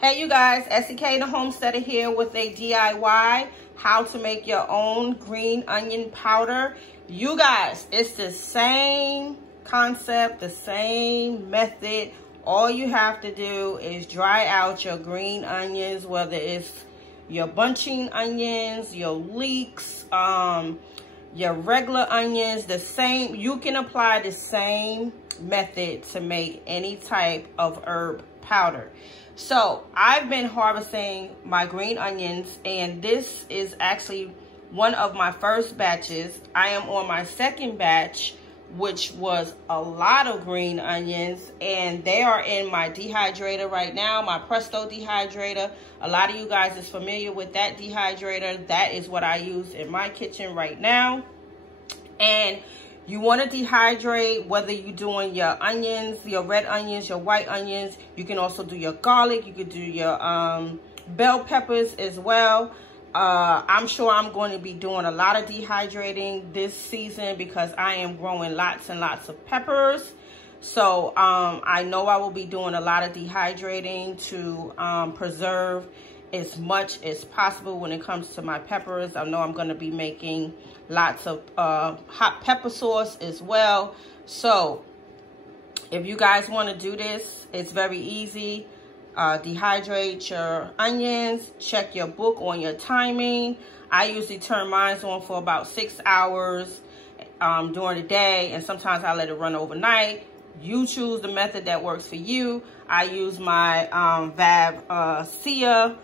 Hey you guys, SEK the Homesteader here with a DIY how to make your own green onion powder. You guys, it's the same concept, the same method. All you have to do is dry out your green onions, whether it's your bunching onions, your leeks, your regular onions, the same. You can apply the same method to make any type of herb powder. So I've been harvesting my green onions, and this is actually one of my first batches. I am on my second batch, which was a lot of green onions, and they are in my dehydrator right now, my Presto dehydrator. A lot of you guys is familiar with that dehydrator. That is what I use in my kitchen right now. And you want to dehydrate, whether you're doing your onions, your red onions, your white onions. You can also do your garlic. You could do your bell peppers as well. I'm sure I'm going to be doing a lot of dehydrating this season because I am growing lots and lots of peppers. So I know I will be doing a lot of dehydrating to preserve as much as possible when it comes to my peppers. I know I'm going to be making lots of hot pepper sauce as well. So if you guys want to do this, it's very easy. Dehydrate your onions, check your book on your timing. I usually turn mine on for about 6 hours during the day, and sometimes I let it run overnight. You choose the method that works for you. I use my Vavsea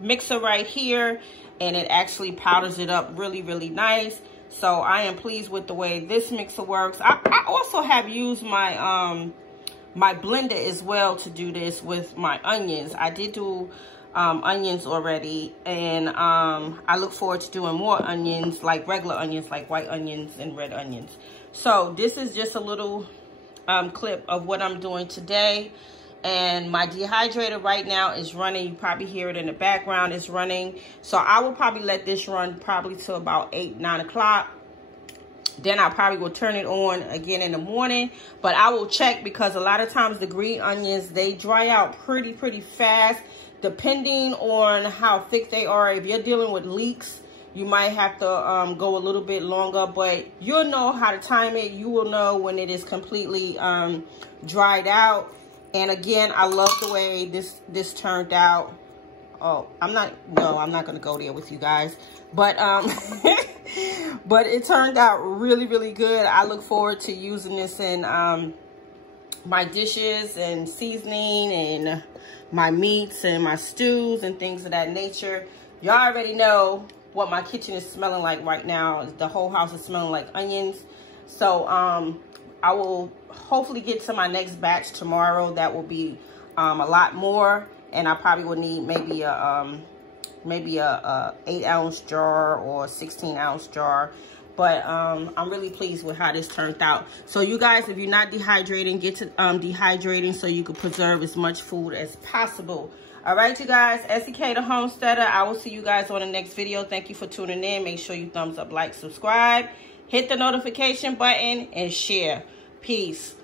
mixer right here, and it actually powders it up really, really nice. So I am pleased with the way this mixer works. I also have used my my blender as well to do this with my onions. I did do onions already, and I look forward to doing more onions, like regular onions, like white onions and red onions. So this is just a little clip of what I'm doing today. And my dehydrator right now is running. You probably hear it in the background. It's running. So I will probably let this run probably till about 8, 9 o'clock. Then I probably will turn it on again in the morning. But I will check, because a lot of times the green onions, they dry out pretty fast, depending on how thick they are. If you're dealing with leeks, you might have to go a little bit longer, but you'll know how to time it. You will know when it is completely dried out. And again, I love the way this turned out. Oh, I'm not going to go there with you guys. But but it turned out really good. I look forward to using this in my dishes and seasoning and my meats and my stews and things of that nature. Y'all already know what my kitchen is smelling like right now. The whole house is smelling like onions. So I will hopefully get to my next batch tomorrow. That will be a lot more, and I probably will need maybe a 8-ounce jar or 16-ounce jar. But I'm really pleased with how this turned out. So you guys, if you're not dehydrating, get to dehydrating so you can preserve as much food as possible. All right, you guys, SEK the Homesteader. I will see you guys on the next video. Thank you for tuning in. Make sure you thumbs up, like, subscribe, hit the notification button, and share. Peace.